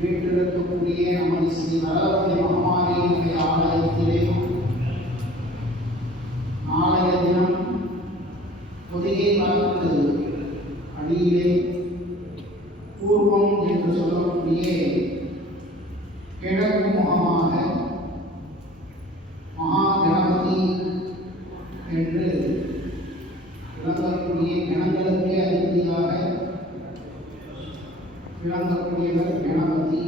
வீட்டிருக்கக்கூடிய நமது ஸ்ரீ வரவதி மகாமாரியினுடைய ஆலயத்திலேயும் நாளைய தினம் புதிய காலத்து அடியிலே பூர்வம் என்று சொல்லக்கூடிய கிழக்கு முகமாக una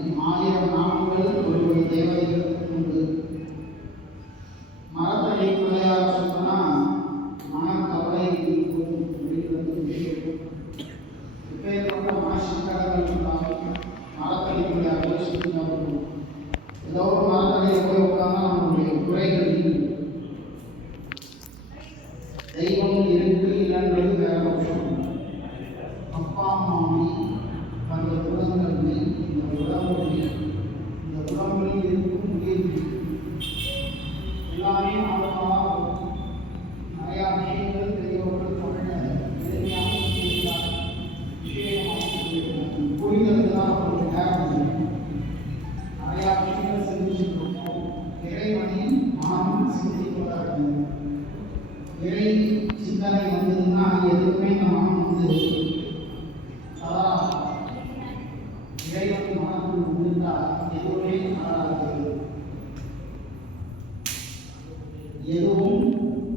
எதுவும்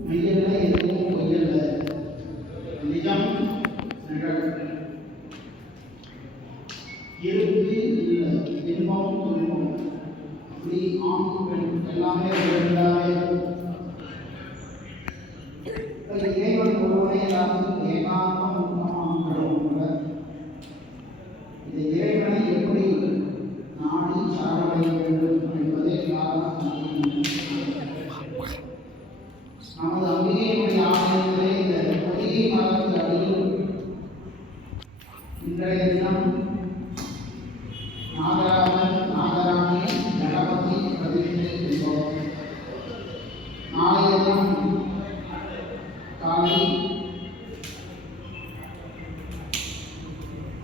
மெய்யல்ல எதுவும் பொய்யல்ல நிஜம் நிகழும் இருக்கு இல்லை இன்பம் துன்பம் இப்படி ஆண் பெண் எல்லாமே ரெண்டாயிரம்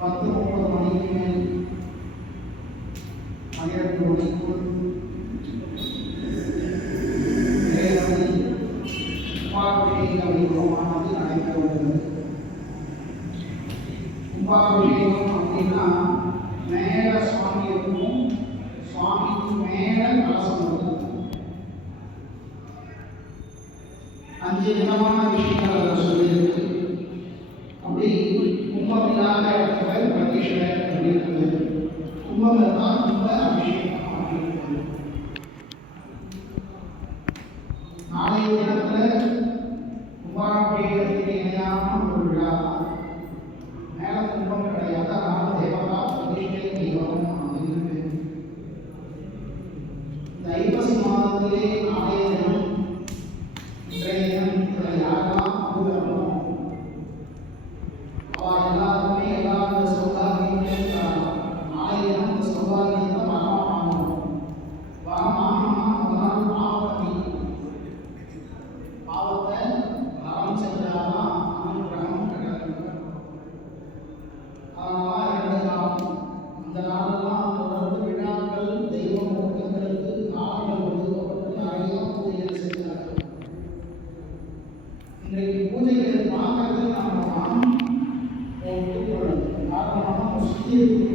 పంతొమ్మిది మనీని అనేటువంటి కుమారుడి హోమాన్ని నడిపే ఉంటుంది కుమారుడి అమ్మిన நாளைய தினத்தில் குமாரப்பேரத்தில் இணையான ஒரு you.